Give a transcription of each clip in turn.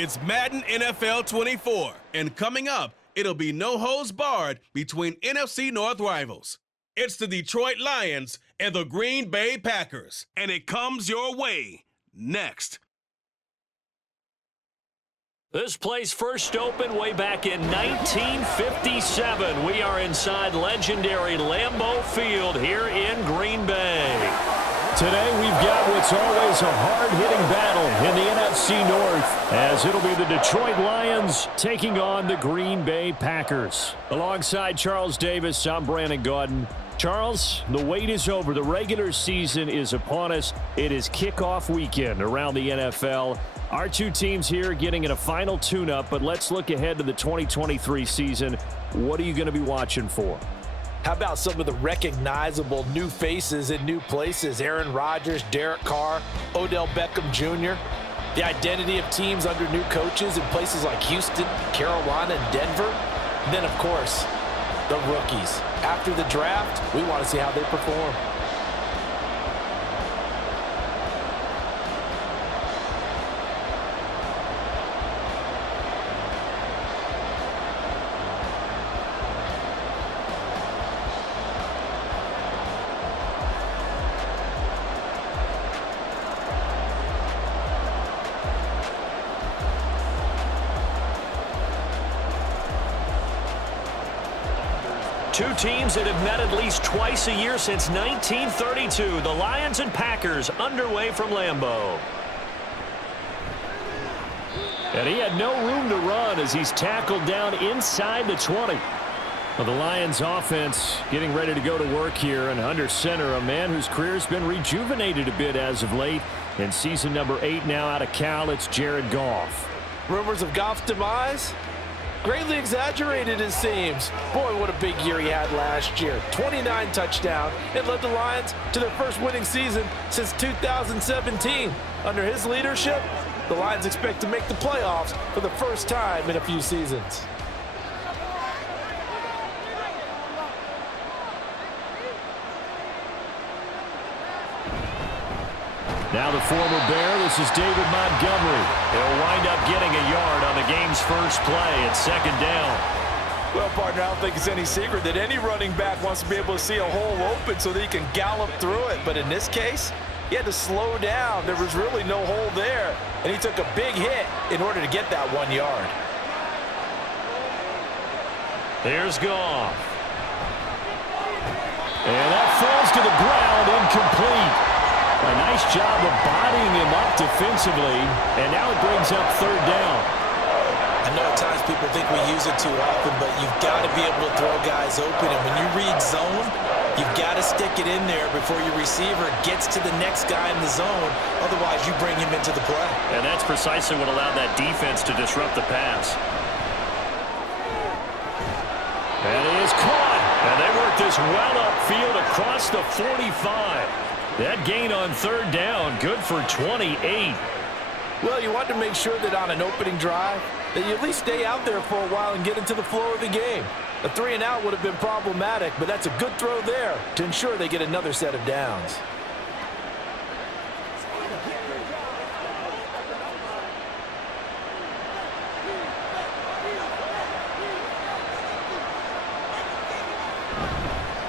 It's Madden NFL 24, and coming up, it'll be no holds barred between NFC North rivals. It's the Detroit Lions and the Green Bay Packers, and it comes your way next. This place first opened way back in 1957. We are inside legendary Lambeau Field here in Green Bay. Today we've got what's always a hard-hitting battle in the NFC North, as it'll be the Detroit Lions taking on the Green Bay Packers. Alongside Charles Davis, I'm Brandon Gaudin. Charles, the wait is over. The regular season is upon us. It is kickoff weekend around the NFL. Our two teams here getting in a final tune-up, but let's look ahead to the 2023 season. What are you going to be watching for? How about some of the recognizable new faces in new places? Aaron Rodgers, Derek Carr, Odell Beckham Jr. The identity of teams under new coaches in places like Houston, Carolina, and Denver. And then, of course, the rookies. After the draft, we want to see how they perform. Two teams that have met at least twice a year since 1932. The Lions and Packers underway from Lambeau. And he had no room to run as he's tackled down inside the 20. Well, the Lions offense getting ready to go to work here, and under center, a man whose career has been rejuvenated a bit as of late. In season number 8 now out of Cal, it's Jared Goff. Rumors of Goff's demise? Greatly exaggerated, it seems. Boy, what a big year he had last year. 29 touchdowns and led the Lions to their first winning season since 2017. Under his leadership, the Lions expect to make the playoffs for the first time in a few seasons. Now the former Bear, this is David Montgomery. He'll wind up getting a yard on the game's first play at second down. Well, partner, I don't think it's any secret that any running back wants to be able to see a hole open so that he can gallop through it. But in this case, he had to slow down. There was really no hole there, and he took a big hit in order to get that 1 yard. There's Goff. And that falls to the ground, incomplete. A nice job of bodying him up defensively, and now it brings up third down. I know at times people think we use it too often, but you've got to be able to throw guys open, and when you read zone, you've got to stick it in there before your receiver gets to the next guy in the zone. Otherwise, you bring him into the play. And that's precisely what allowed that defense to disrupt the pass. And he is caught, and they work this well upfield across the 45. That gain on third down, good for 28. Well, you want to make sure that on an opening drive, that you at least stay out there for a while and get into the flow of the game. A 3-and-out would have been problematic, but that's a good throw there to ensure they get another set of downs.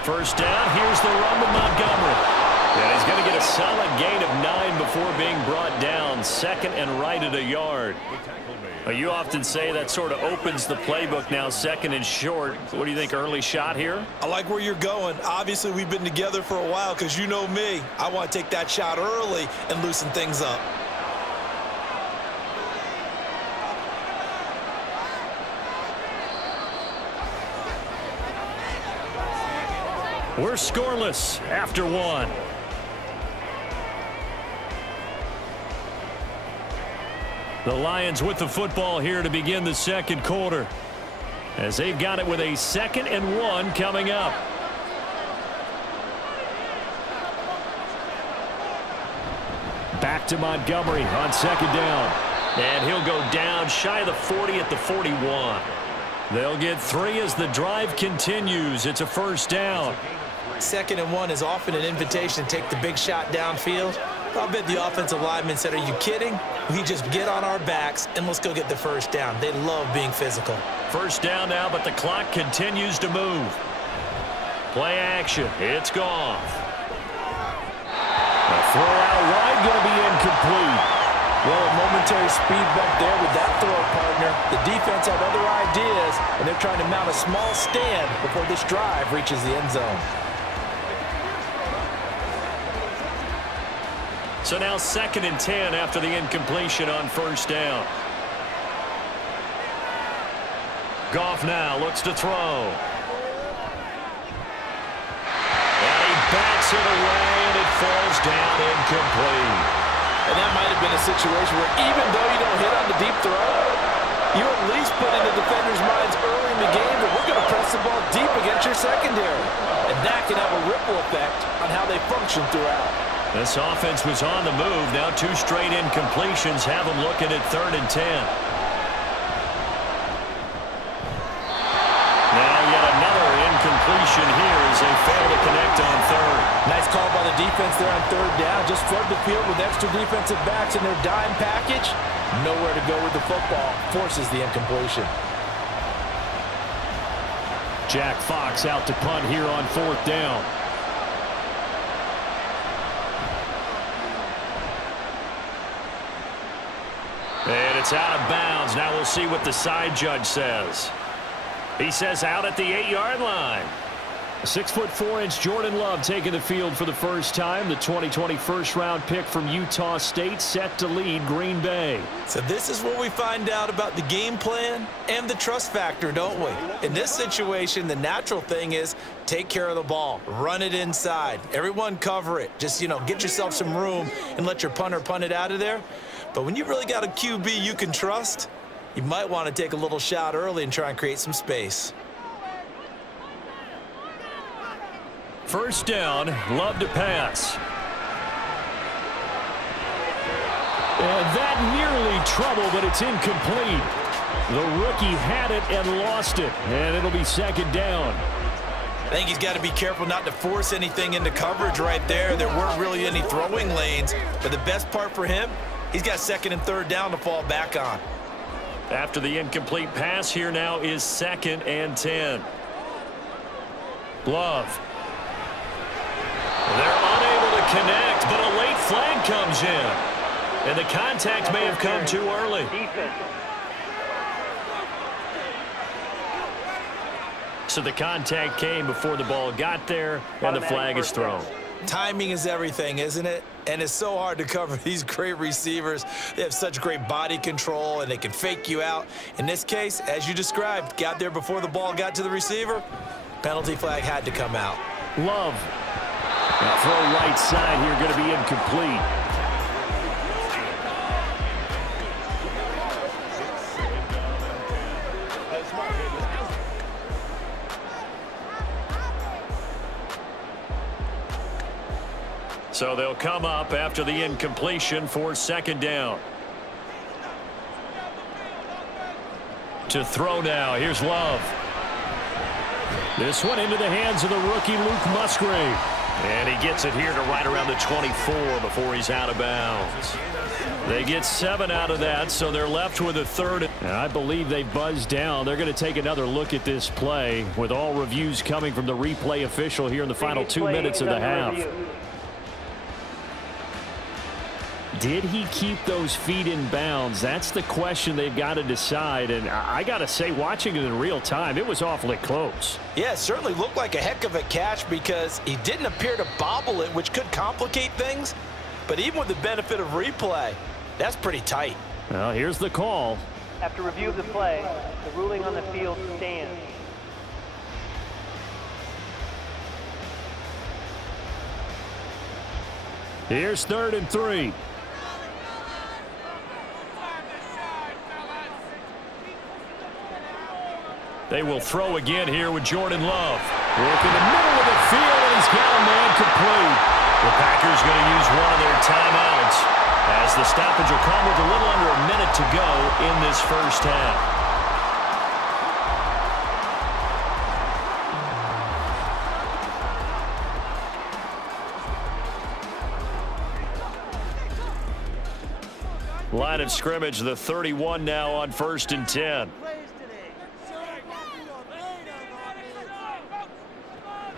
First down, here's the run to Montgomery. And he's going to get a solid gain of 9 before being brought down. Second and right at a yard. You often say that sort of opens the playbook now, second and short. What do you think, early shot here? I like where you're going. Obviously, we've been together for a while because you know me. I want to take that shot early and loosen things up. We're scoreless after 1. The Lions with the football here to begin the second quarter, as they've got it with a 2nd and 1 coming up. Back to Montgomery on second down. And he'll go down shy of the 40 at the 41. They'll get 3 as the drive continues. It's a first down. 2nd and 1 is often an invitation to take the big shot downfield. I bet the offensive lineman said, are you kidding? We just get on our backs and let's go get the first down. They love being physical. First down now, but the clock continues to move. Play action. It's Goff. A throw out wide, going to be incomplete. Well, a momentary speed bump there with that throw, partner. The defense had other ideas, and they're trying to mount a small stand before this drive reaches the end zone. So now 2nd and 10 after the incompletion on first down. Goff now looks to throw. And he backs it away, and it falls down incomplete. And that might have been a situation where even though you don't hit on the deep throw, you at least put in the defender's minds early in the game that we're going to press the ball deep against your secondary. And that can have a ripple effect on how they function throughout. This offense was on the move. Now 2 straight incompletions have them looking at 3rd and 10. Now yet another incompletion here as they fail to connect on 3rd. Nice call by the defense there on 3rd down. Just flood the field with extra defensive backs in their dime package. Nowhere to go with the football. Forces the incompletion. Jack Fox out to punt here on 4th down. And it's out of bounds. Now we'll see what the side judge says. He says out at the 8-yard line. 6'4" Jordan Love taking the field for the first time. The 2020 first-round pick from Utah State set to lead Green Bay. So this is what we find out about the game plan and the trust factor, don't we? In this situation, the natural thing is take care of the ball. Run it inside. Everyone cover it. Just, get yourself some room and let your punter punt it out of there. But when you really got a QB you can trust, you might want to take a little shot early and try and create some space. First down, Love to pass. And that nearly trouble, but it's incomplete. The rookie had it and lost it, and it'll be 2nd down. I think he's got to be careful not to force anything into coverage right there. There weren't really any throwing lanes, but the best part for him, he's got 2nd and 3rd down to fall back on. After the incomplete pass, here now is 2nd and 10. Love. They're unable to connect, but a late flag comes in. And the contact may have come too early. So the contact came before the ball got there, and the flag is thrown. Timing is everything, isn't it? And it's so hard to cover these great receivers. They have such great body control, and they can fake you out. In this case, as you described, got there before the ball got to the receiver. Penalty flag had to come out. Love. Now throw right side here, going to be incomplete. So they'll come up after the incompletion for 2nd down. To throw now, here's Love. This one into the hands of the rookie Luke Musgrave. And he gets it here to right around the 24 before he's out of bounds. They get 7 out of that, so they're left with a 3rd. And I believe they buzzed down. They're going to take another look at this play with all reviews coming from the replay official here in the final 2 minutes of the half. Did he keep those feet in bounds? That's the question they've got to decide. And I got to say, watching it in real time, it was awfully close. Yeah, it certainly looked like a heck of a catch because he didn't appear to bobble it, which could complicate things. But even with the benefit of replay, that's pretty tight. Well, here's the call. After review of the play, the ruling on the field stands. Here's 3rd and 3. They will throw again here with Jordan Love. Work in the middle of the field, and he's got a man complete. The Packers going to use one of their timeouts as the stoppage will come with a little under a minute to go in this first half. Line of scrimmage, the 31 now on 1st and 10.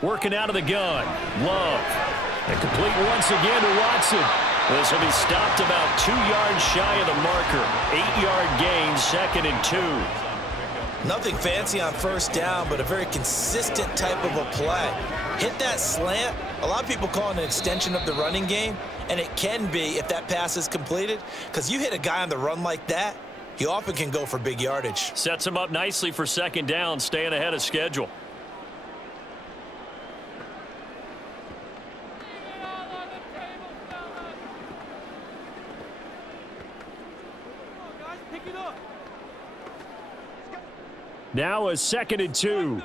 Working out of the gun. Love. And complete once again to Watson. This will be stopped about 2 yards shy of the marker. 8-yard gain, 2nd and 2. Nothing fancy on 1st down, but a very consistent type of a play. Hit that slant. A lot of people call it an extension of the running game, and it can be if that pass is completed, because you hit a guy on the run like that, he often can go for big yardage. Sets him up nicely for 2nd down, staying ahead of schedule. Now a 2nd and 2.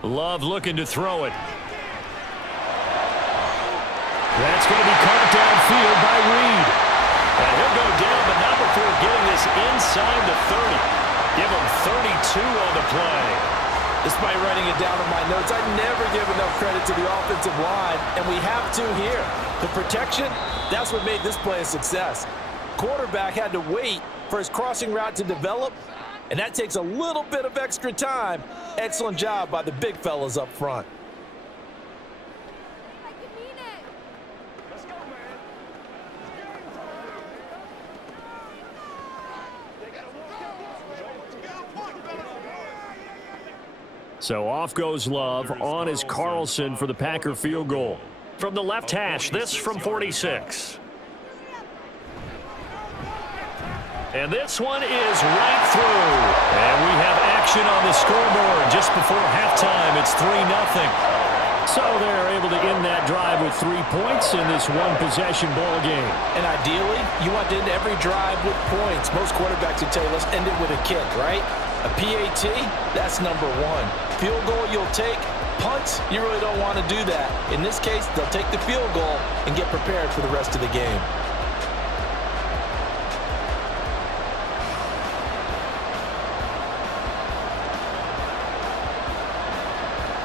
Love looking to throw it. That's going to be caught downfield by Reed. And he'll go down, but not before getting this inside the 30. Give him 32 on the play. Despite writing it down in my notes, I never give enough credit to the offensive line, and we have to here. The protection, that's what made this play a success. Quarterback had to wait for his crossing route to develop, and that takes a little bit of extra time. Excellent job by the big fellas up front. So off goes Love. On is Carlson for the Packer field goal. From the left hash, this from 46. And this one is right through. And we have action on the scoreboard just before halftime. It's 3-0. So they're able to end that drive with 3 points in this one-possession ball game. And ideally, you want to end every drive with points. Most quarterbacks would tell you, let's end it with a kick, right? A PAT, that's number 1. Field goal you'll take. Punts, you really don't want to do that. In this case, they'll take the field goal and get prepared for the rest of the game.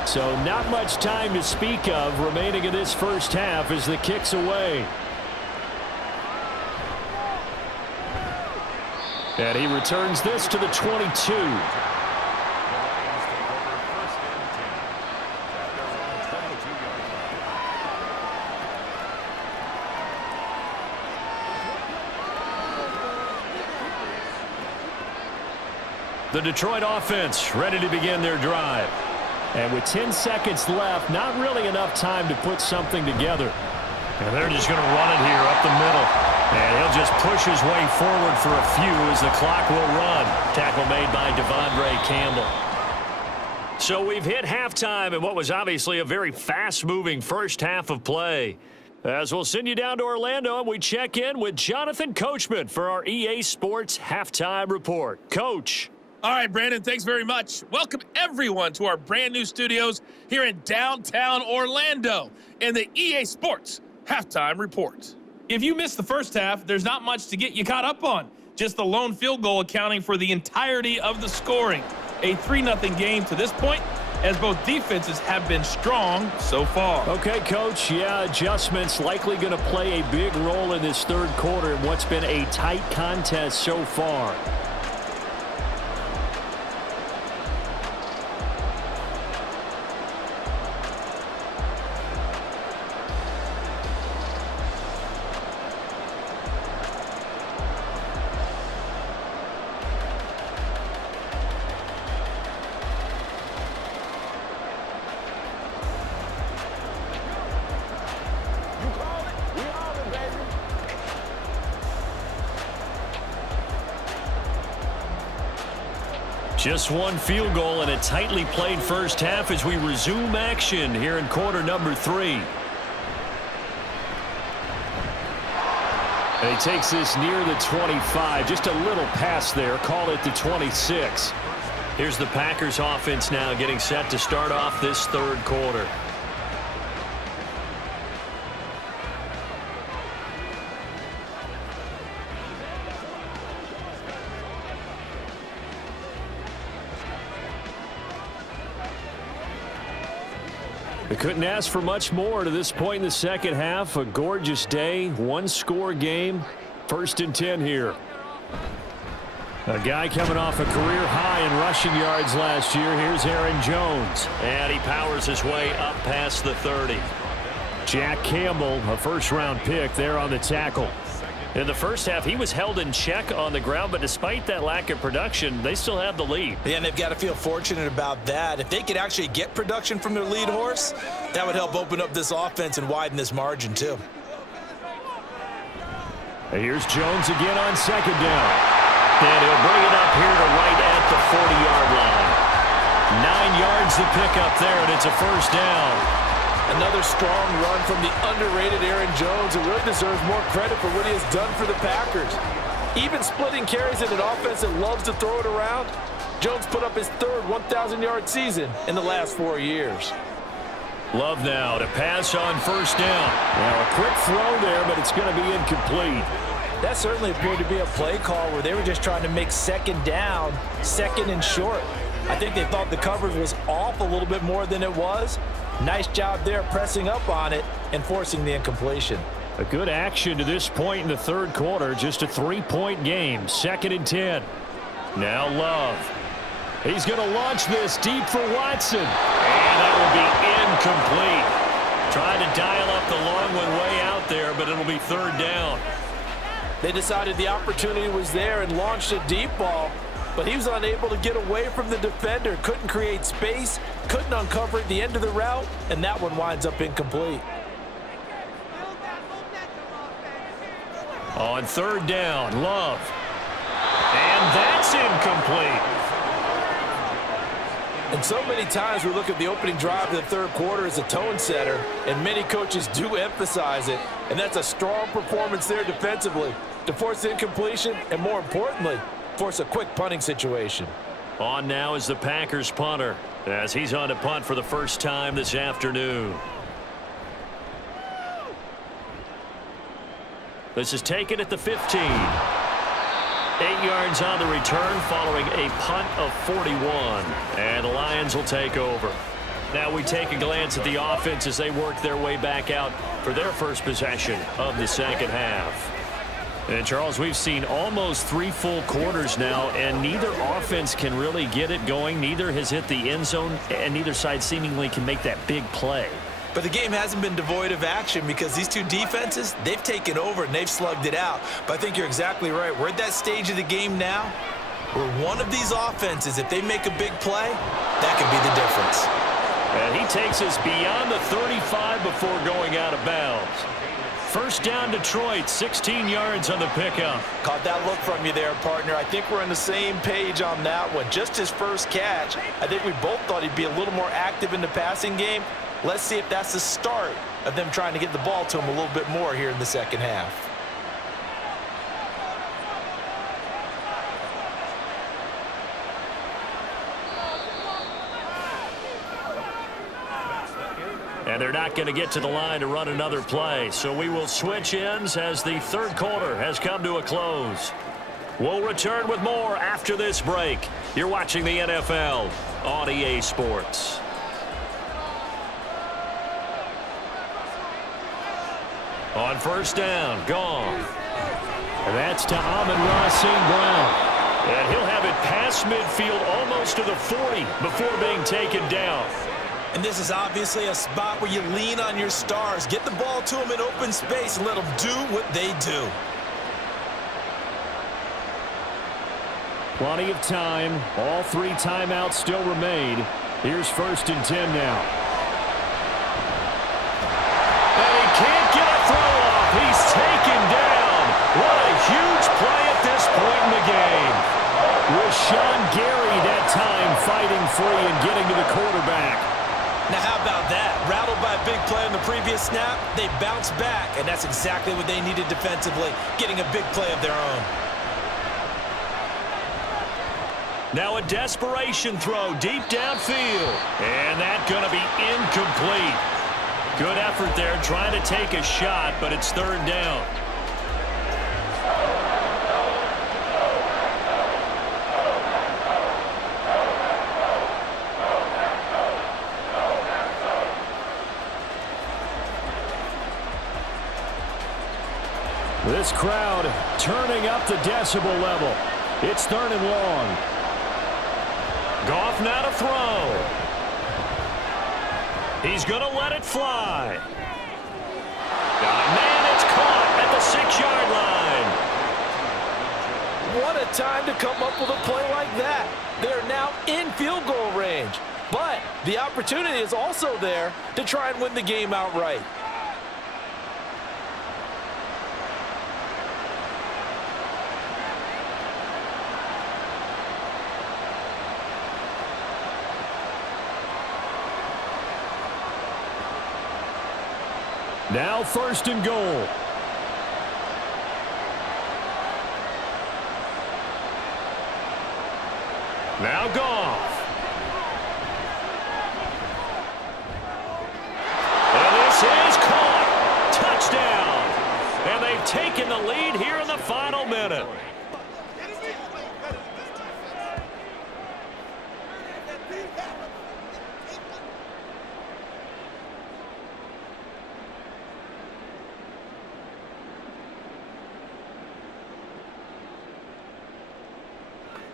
So not much time to speak of remaining in this first half as the kick's away. And he returns this to the 22. The Detroit offense ready to begin their drive. And with 10 seconds left, not really enough time to put something together. And they're just going to run it here up the middle. And he'll just push his way forward for a few as the clock will run. Tackle made by Devondre Campbell. So we've hit halftime in what was obviously a very fast-moving first half of play. As we'll send you down to Orlando and we check in with Jonathan Coachman for our EA Sports Halftime Report. Coach. All right, Brandon, thanks very much. Welcome, everyone, to our brand-new studios here in downtown Orlando in the EA Sports Halftime Report. If you missed the first half, there's not much to get you caught up on. Just the lone field goal accounting for the entirety of the scoring. A 3-0 game to this point, as both defenses have been strong so far. Okay, Coach, yeah, adjustments likely going to play a big role in this third quarter in what's been a tight contest so far. Just one field goal and a tightly played first half as we resume action here in quarter number 3. And he takes this near the 25, just a little past there, call it the 26. Here's the Packers offense now getting set to start off this third quarter. They couldn't ask for much more to this point in the second half. A gorgeous day, one-score game. 1st and 10 here. A guy coming off a career high in rushing yards last year. Here's Aaron Jones. And he powers his way up past the 30. Jack Campbell, a first-round pick there on the tackle. In the first half, he was held in check on the ground, but despite that lack of production, they still have the lead. Yeah, and they've got to feel fortunate about that. If they could actually get production from their lead horse, that would help open up this offense and widen this margin, too. And here's Jones again on 2nd down. And he'll bring it up here to right at the 40-yard line. 9 yards to pick up there, and it's a first down. Another strong run from the underrated Aaron Jones, who really deserves more credit for what he has done for the Packers. Even splitting carries in an offense that loves to throw it around, Jones put up his 3rd 1,000-yard season in the last 4 years. Love now to pass on 1st down. Now a quick throw there, but it's going to be incomplete. That certainly appeared to be a play call where they were just trying to make 2nd down, 2nd and short. I think they thought the coverage was off a little bit more than it was. Nice job there pressing up on it and forcing the incompletion. A good action to this point in the 3rd quarter. Just a 3-point game. 2nd and 10. Now Love. He's going to launch this deep for Watson. And that will be incomplete. Trying to dial up the long one way out there, but it'll be 3rd down. They decided the opportunity was there and launched a deep ball, but he was unable to get away from the defender. Couldn't create space, couldn't uncover at the end of the route, and that one winds up incomplete. On 3rd down, Love. And that's incomplete. And so many times we look at the opening drive of the 3rd quarter as a tone setter, and many coaches do emphasize it, and that's a strong performance there defensively to force incompletion and, more importantly, force a quick punting situation. On now is the Packers punter as he's on to punt for the first time this afternoon. This is taken at the 15. 8 yards on the return following a punt of 41. And the Lions will take over. Now we take a glance at the offense as they work their way back out for their first possession of the second half. And Charles, we've seen almost 3 full quarters now, and neither offense can really get it going. Neither has hit the end zone, and neither side seemingly can make that big play. But the game hasn't been devoid of action because these two defenses, they've taken over and they've slugged it out. But I think you're exactly right. We're at that stage of the game now where one of these offenses, if they make a big play, that could be the difference. And he takes us beyond the 35 before going out of bounds. First down, Detroit, 16 yards on the pickup. Caught that look from you there, partner. I think we're on the same page on that one. Just his first catch. I think we both thought he'd be a little more active in the passing game. Let's see if that's the start of them trying to get the ball to him a little bit more here in the second half. And they're not going to get to the line to run another play. So we will switch ends as the 3rd quarter has come to a close. We'll return with more after this break. You're watching the NFL on EA Sports. On first down, gone. And that's to Amon-Ra St. Brown. And he'll have it past midfield almost to the 40 before being taken down. And this is obviously a spot where you lean on your stars. Get the ball to them in open space and let them do what they do. Plenty of time. All 3 timeouts still remain. Here's 1st and 10 now. And he can't get a throw off. He's taken down. What a huge play at this point in the game. Rashawn Gary that time fighting free and getting to the quarterback. Now, how about that? Rattled by a big play on the previous snap, they bounced back, and that's exactly what they needed defensively, getting a big play of their own. Now a desperation throw deep downfield, and that's going to be incomplete. Good effort there trying to take a shot, but it's 3rd down. This crowd turning up the decibel level. It's 3rd and long. Goff now to throw. He's going to let it fly. Man, it's caught at the 6-yard line. What a time to come up with a play like that. They're now in field goal range. But the opportunity is also there to try and win the game outright. Now 1st and goal. Now Goff. And this is caught. Touchdown. And they've taken the lead here in the final minute.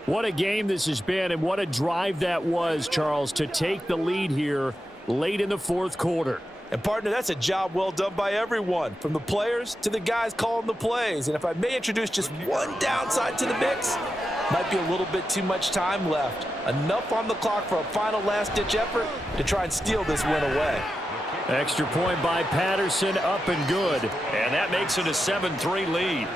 What a game this has been, and what a drive that was, Charles, to take the lead here late in the 4th quarter. And, partner, that's a job well done by everyone, from the players to the guys calling the plays. And if I may introduce just one downside to the mix, might be a little bit too much time left. Enough on the clock for a final last-ditch effort to try and steal this win away. Extra point by Patterson, up and good. And that makes it a 7-3 lead.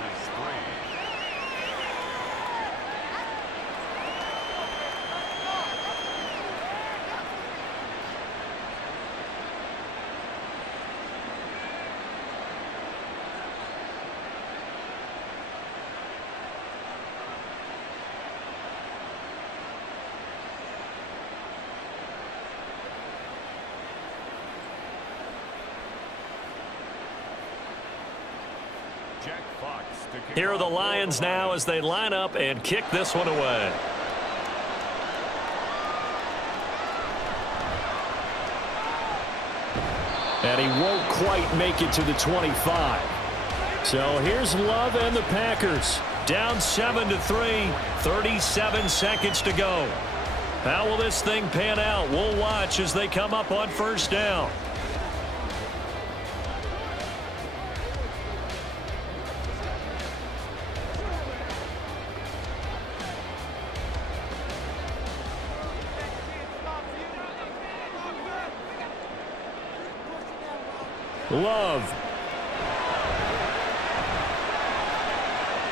Here are the Lions now as they line up and kick this one away. And he won't quite make it to the 25. So here's Love and the Packers. Down 7-3, 37 seconds to go. How will this thing pan out? We'll watch as they come up on 1st down. Love.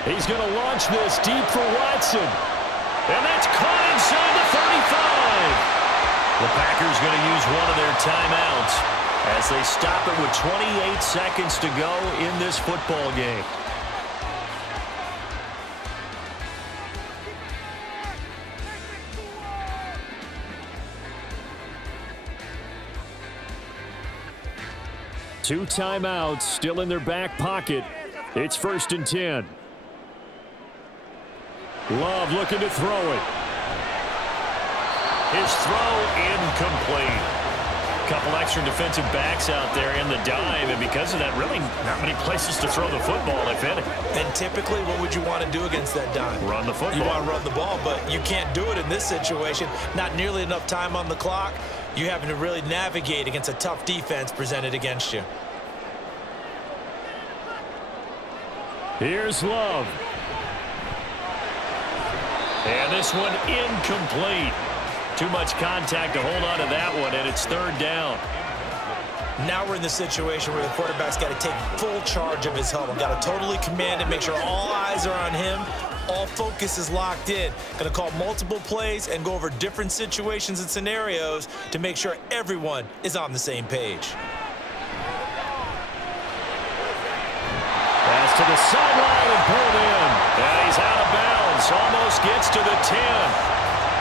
He's going to launch this deep for Watson. And that's caught inside the 35. The Packers going to use one of their timeouts as they stop it with 28 seconds to go in this football game. Two timeouts still in their back pocket. It's 1st and 10. Love looking to throw it. His throw incomplete. Couple extra defensive backs out there in the dime, and because of that, really not many places to throw the football, if any. And typically, what would you want to do against that dime? Run the football. You want to run the ball, but you can't do it in this situation. Not nearly enough time on the clock. You having to really navigate against a tough defense presented against you. Here's Love. And this one incomplete. Too much contact to hold on to that one, and it's 3rd down. Now we're in the situation where the quarterback's got to take full charge of his helmet. Got to totally command it, make sure all eyes are on him. All focus is locked in. Going to call multiple plays and go over different situations and scenarios to make sure everyone is on the same page. Pass to the sideline and pulled in. And he's out of bounds. Almost gets to the 10.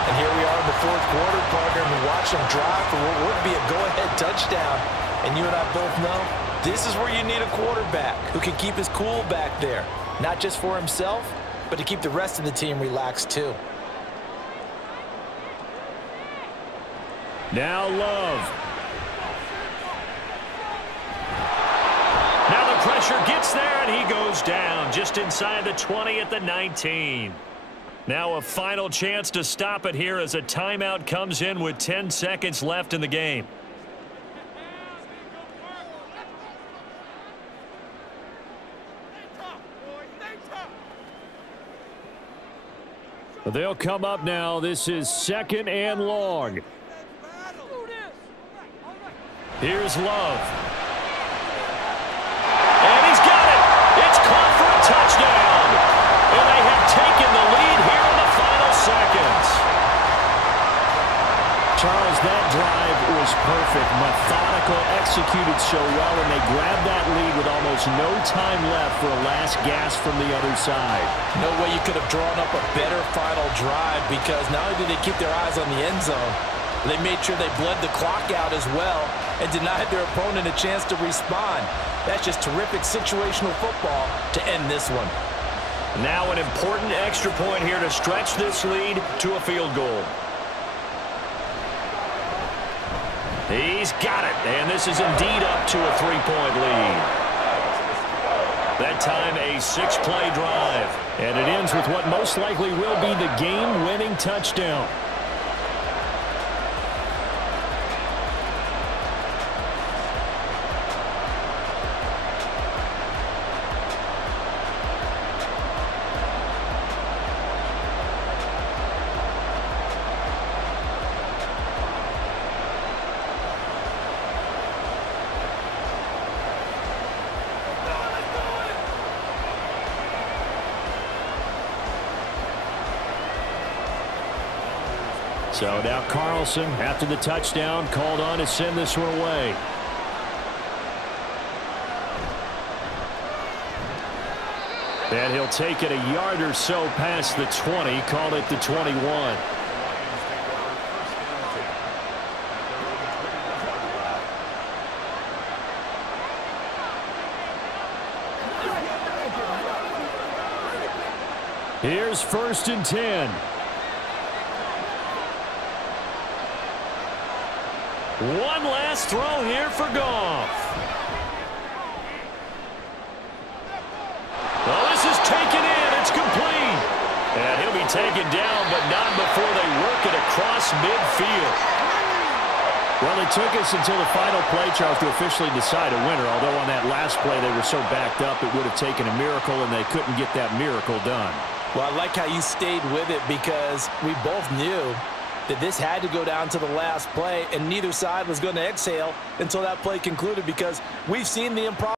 And here we are in the 4th quarter, partner, and we watch him drive for what would be a go-ahead touchdown. And you and I both know this is where you need a quarterback who can keep his cool back there. Not just for himself, but to keep the rest of the team relaxed too. Now Love. Now the pressure gives gets there, and he goes down just inside the 20 at the 19. Now a final chance to stop it here as a timeout comes in with 10 seconds left in the game. They'll come up now. This is 2nd and long. Here's Love. And he's got it. It's caught for a touchdown. And they have taken the lead here in the final seconds. Charles, that drive was perfect. Methodical, executed so well, and they grabbed that lead with almost no time left for a last gasp from the other side. No way you could have drawn up a better final drive, because not only did they keep their eyes on the end zone, they made sure they bled the clock out as well and denied their opponent a chance to respond. That's just terrific situational football to end this one. Now an important extra point here to stretch this lead to a field goal. He's got it, and this is indeed up to a 3-point lead. That time a 6-play drive, and it ends with what most likely will be the game-winning touchdown. So now Carlson, after the touchdown, called on to send this one away. And he'll take it a yard or so past the 20, call it the 21. Here's 1st and 10. One last throw here for Goff. Well, this is taken in. It's complete. And he'll be taken down, but not before they work it across midfield. Well, it took us until the final play, Charles, to officially decide a winner. Although on that last play they were so backed up, it would have taken a miracle, and they couldn't get that miracle done. Well, I like how you stayed with it, because we both knew that this had to go down to the last play, and neither side was going to exhale until that play concluded, because we've seen the improbable.